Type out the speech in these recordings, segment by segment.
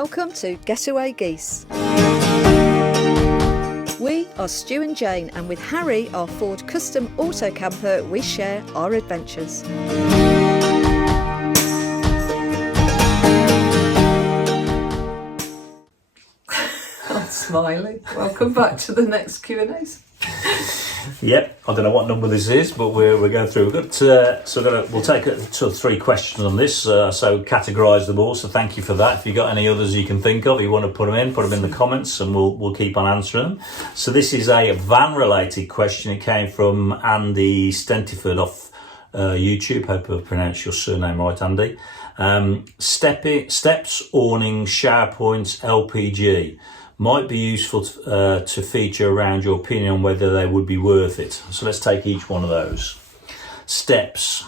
Welcome to GetawayGeese. We are Stu and Jane, and with Harry, our Ford custom auto camper, we share our adventures. I'm smiling. Welcome back to the next Q&As. Yep, I don't know what number this is, but we're going through. We'll take sort of 3 questions on this, so categorise them all. So thank you for that. If you've got any others you can think of, you want to put them in the comments, and we'll keep on answering them. So this is a van-related question. It came from Andy Stentiford off YouTube. Hope I've pronounced your surname right, Andy. Steps, awnings, shower points, LPG. Might be useful to feature around your opinion on whether they would be worth it. So let's take each one of those. Steps.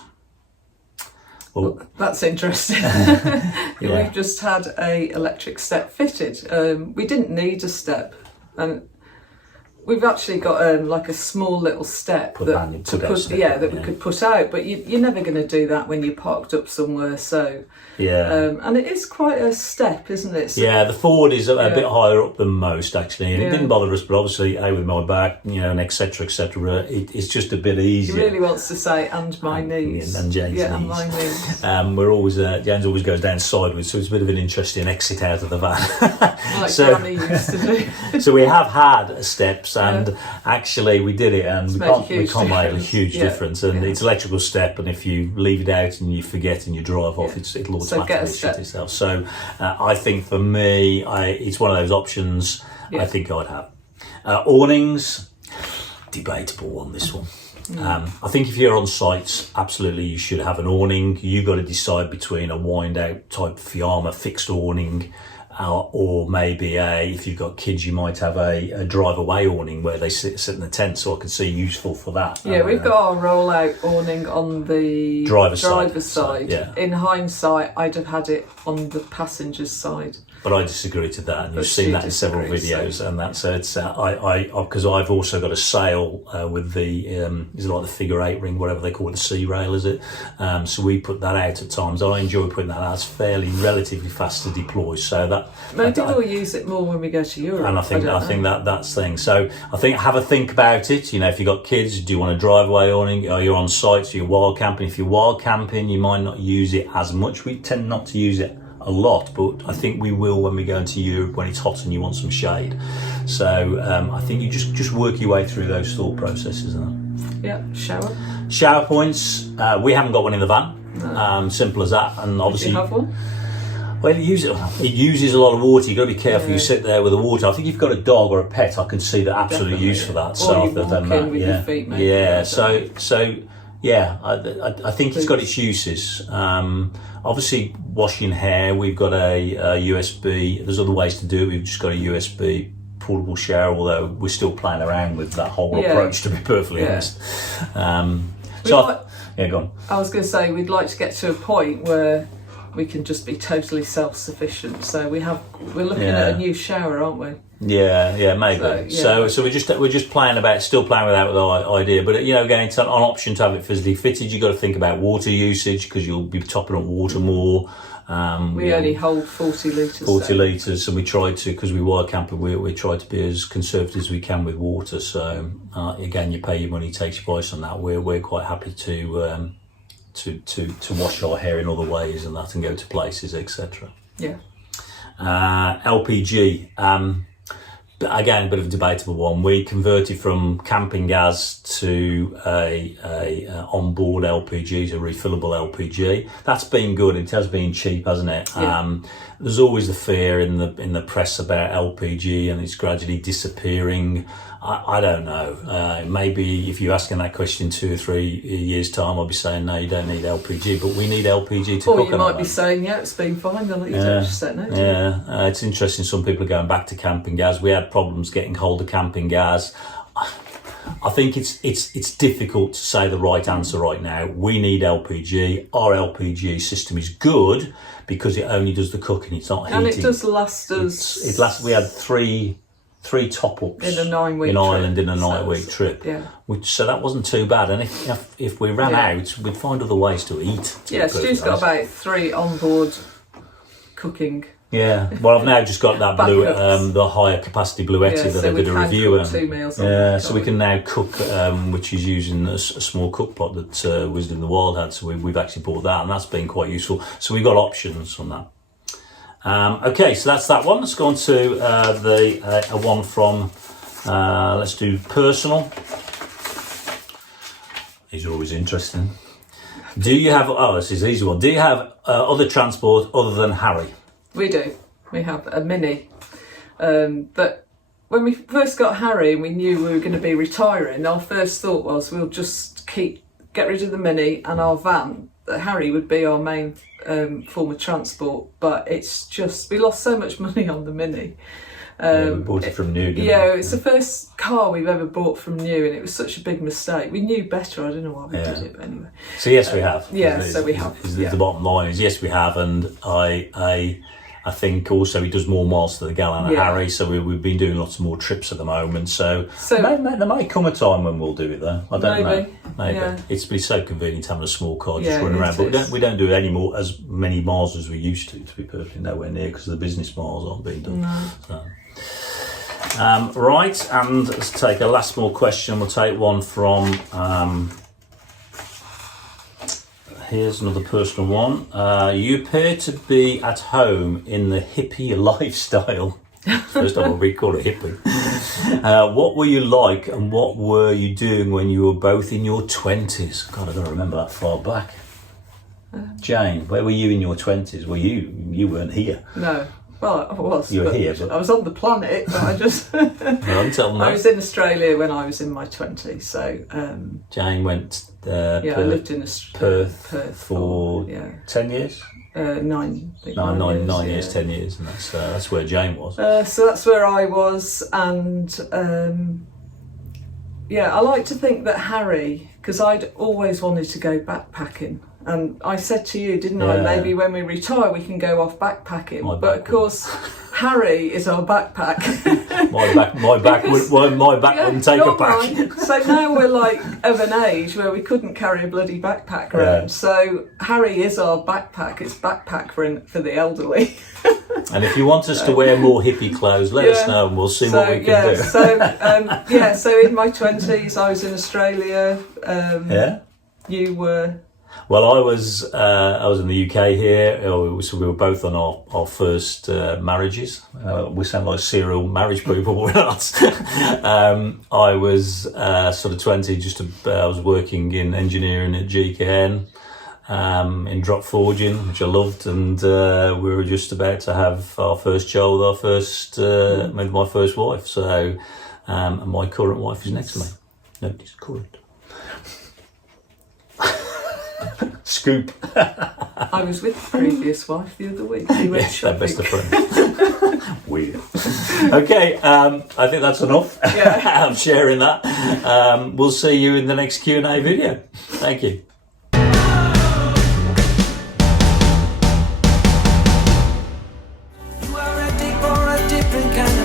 Well, that's interesting. We've just had a electric step fitted. We didn't need a step, and we've actually got like a small little step we could put out. But you're never going to do that when you're parked up somewhere. So and it is quite a step, isn't it? So, the Ford is a bit higher up than most, actually, and it didn't bother us. But obviously, with my back, and etc., it's just a bit easier. He really wants to say, and my knees, and Jane's knees. And my knees. We're always Jane's always goes down sideways, so it's a bit of an interesting exit out of the van. Like Granny used to do. So we have had steps, and actually we did it, and we can't make a huge difference. And it's electrical step, and if you leave it out and you forget and you drive off, it'll automatically shut itself. So I think for me, it's one of those options. I think I'd have awnings. Debatable on this one. I think if you're on sites, absolutely you should have an awning. You've got to decide between a wind out type Fiamma fixed awning, or maybe if you've got kids, you might have a drive away awning where they sit in the tent, so I can see useful for that. We've got our roll out awning on the driver's side. In hindsight, I'd have had it on the passenger's side. But I disagree to that, and you've seen that in several videos, and that's because I've also got a sail with the is it like the figure 8 ring, whatever they call it, the C rail, is it? So we put that out at times. I enjoy putting that out. It's relatively fast to deploy. So maybe we'll use it more when we go to Europe. And I think that's the thing. So I think have a think about it. If you've got kids, do you want a driveway awning? Or you're on site, so you're wild camping. If you're wild camping, you might not use it as much. We tend not to use it a lot, but I think we will when we go into Europe when it's hot and you want some shade. So I think you just work your way through those thought processes. Shower points. We haven't got one in the van. No. Simple as that. And obviously, do you have one? Well, it uses a lot of water. You've got to be careful. You sit there with the water. I think if you've got a dog or a pet, I can see the absolute use for that. Or you walk in with your feet, maybe. I think it's got its uses. Obviously, washing hair, we've got a USB. There's other ways to do it. We've just got a USB portable shower, although we're still playing around with that whole approach, to be perfectly honest. Go on. I was going to say, we'd like to get to a point where we can just be totally self-sufficient. So we're looking at a new shower, aren't we? Yeah, maybe. So we're just still playing with the idea. But again, it's an option to have it physically fitted. You've got to think about water usage because you'll be topping up water more. We only hold 40 litres. 40 litres, so we try to, because we wild camper, we try to be as conservative as we can with water. So again, you pay your money, takes your price on that. We're quite happy to wash our hair in other ways and that, and go to places, etc. LPG. Again, a bit of a debatable one. We converted from camping gas to a onboard LPG, a refillable LPG. That's been good. It has been cheap, hasn't it? There's always the fear in the press about LPG, and it's gradually disappearing. I don't know. Maybe if you're asking that question 2 or 3 years' time, I'll be saying, no, you don't need LPG, but we need LPG to cook. Or you might be saying, it's been fine, then you don't just say no. It's interesting. Some people are going back to camping gas. We had problems getting hold of camping gas. I think it's difficult to say the right answer right now. We need LPG. Our LPG system is good because it only does the cooking. It's not heating. And it does last us. We had three top-ups in a 9-week in Ireland trip. in a 9-week trip. So that wasn't too bad. And if we ran out, we'd find other ways to eat. Stu's got about 3 onboard cooking Yeah, well, I've now just got that blue, the higher capacity bluetti that I did a review on. 2 meals yeah, so we can now cook, which is using a small cook pot that Wisdom in the Wild had. So we've actually bought that, and that's been quite useful. So we've got options on that. Okay, so that's that one. Let's go on to a one from. Let's do personal. These are always interesting. Do you have? Oh, this is an easy one. Do you have other transport other than Harry? We do. We have a Mini. But when we first got Harry and we knew we were going to be retiring, our first thought was we'll just get rid of the Mini and our van. That Harry would be our main form of transport. But it's just, we lost so much money on the Mini. We bought it from new. It's the first car we've ever bought from new, and it was such a big mistake. We knew better. I don't know why we did it, but anyway. So yes, we have. Yeah, so we have. The bottom line is yes, we have, and I think also he does more miles to the gallon than Harry. So we've been doing lots more trips at the moment. So there may come a time when we'll do it though. I don't know. Maybe it's been so convenient having a small car just running around. But we don't do any more as many miles as we used to be perfectly nowhere near because the business miles aren't being done. No. So. Right, and let's take a last more question. We'll take one from. Here's another personal one. You appear to be at home in the hippie lifestyle. First time we call it hippie. What were you like, and what were you doing when you were both in your 20s? God, I don't remember that far back. Jane, where were you in your 20s? Well, you weren't here. No. Well, I was. You were here, but I was on the planet, but I just. I was in Australia when I was in my 20s, so. Jane went. I lived in Perth for 10 years. 9 years, 10 years, and that's where Jane was. So that's where I was, and I like to think that Harry, because I'd always wanted to go backpacking. And I said to you, didn't I, maybe when we retire we can go off backpacking. But of course, Harry is our backpack. my back wouldn't take a pack. Mine. So now we're like of an age where we couldn't carry a bloody backpack around. Yeah. So Harry is our backpack. It's backpack for the elderly. And if you want us to wear more hippie clothes, let us know and we'll see what we can do. So in my 20s I was in Australia. You were. Well, I was in the UK here, so we were both on our first marriages. We sound like serial marriage people, but we're not. I was sort of 20, I was working in engineering at GKN in drop forging, which I loved, and we were just about to have our first child, with my first wife. So, and my current wife is next to me. Nobody's current. Scoop. I was with the previous wife the other week. We went shopping. They're best of friends. Weird. Okay, I think that's enough. Yeah. I'm sharing that. We'll see you in the next Q&A video. Thank you. You are ready for a different kind